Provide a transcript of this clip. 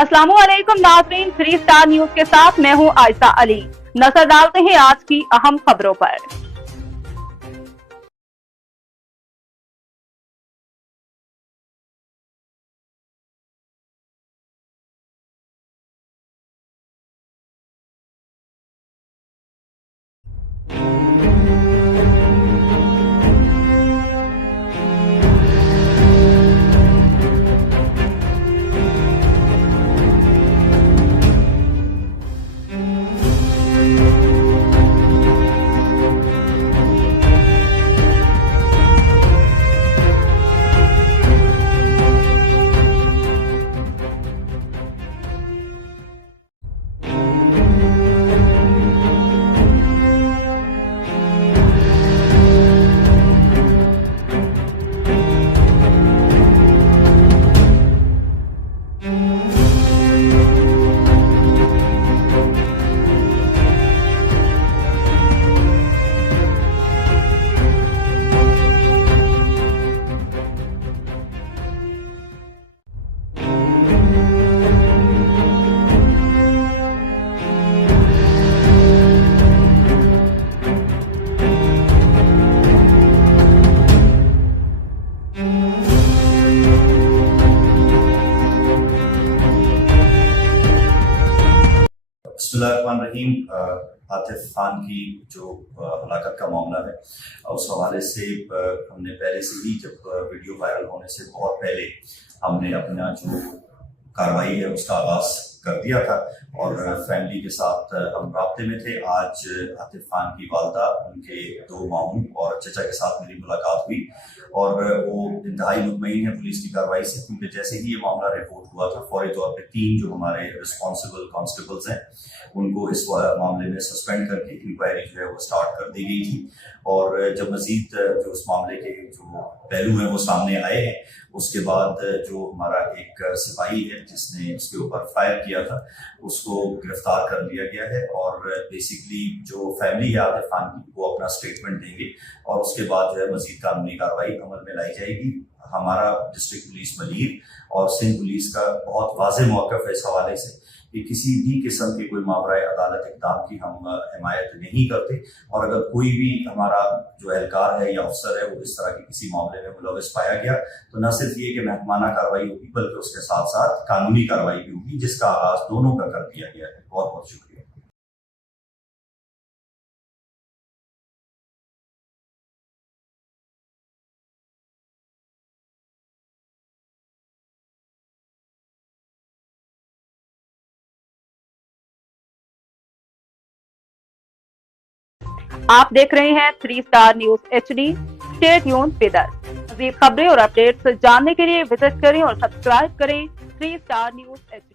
अस्सलामुअलैकुम नाज़रीन, 3 star news के साथ मैं हूं आयशा अली। नजर डालते हैं आज की अहम खबरों पर। बिस्मिल्लाहिर्रहमानिर्रहीम। आतिफ खान की जो हलाकत का मामला है, उस हवाले से हमने पहले से ही, जब वीडियो वायरल होने से बहुत पहले, हमने अपना जो कार्रवाई है उसका आगाज कर दिया था और फैमिली के साथ हम राब्ते में थे। आज आतिफ खान की वालदा, उनके 2 मामू और चचा के साथ मेरी मुलाकात हुई और वो इंतहाई मुतमईन है पुलिस की कार्रवाई से, क्योंकि जैसे ही ये मामला रिपोर्ट हुआ था, फौरी तौर पे 3 जो हमारे रिस्पॉन्सिबल कांस्टेबल्स हैं उनको इस मामले में सस्पेंड करके इंक्वायरी जो है वो स्टार्ट कर दी गई थी। और जब मजीद जो इस मामले के जो पहलू हैं वो सामने आए हैं, उसके बाद जो हमारा एक सिपाही है जिसने उसके ऊपर फायर किया था, उसको गिरफ्तार कर लिया गया है। और बेसिकली जो फैमिली है आतिफ खान की, वो अपना स्टेटमेंट देंगे और उसके बाद जो है मजीद कानूनी कार्रवाई अमल में लाई जाएगी। हमारा डिस्ट्रिक्ट पुलिस मलीर और सिंध पुलिस का बहुत वाज़ेह मौक़िफ़ है इस हवाले से कि किसी भी किस्म के कोई मावराए अदालत इक़दाम की हम हिमायत नहीं करते, और अगर कोई भी हमारा जो एहलकार है या अफसर है वो इस तरह के किसी मामले में मुलविस पाया गया, तो न सिर्फ ये कि महकमाना कार्रवाई होगी, बल्कि उसके साथ साथ कानूनी कार्रवाई भी होगी, जिसका आगाज दोनों का कर दिया गया है। बहुत बहुत शुक्रिया। आप देख रहे हैं 3 star news HD। Stay tuned with us. मज़ीद खबरें और अपडेट्स जानने के लिए विजिट करें और सब्सक्राइब करें 3 स्टार न्यूज HD।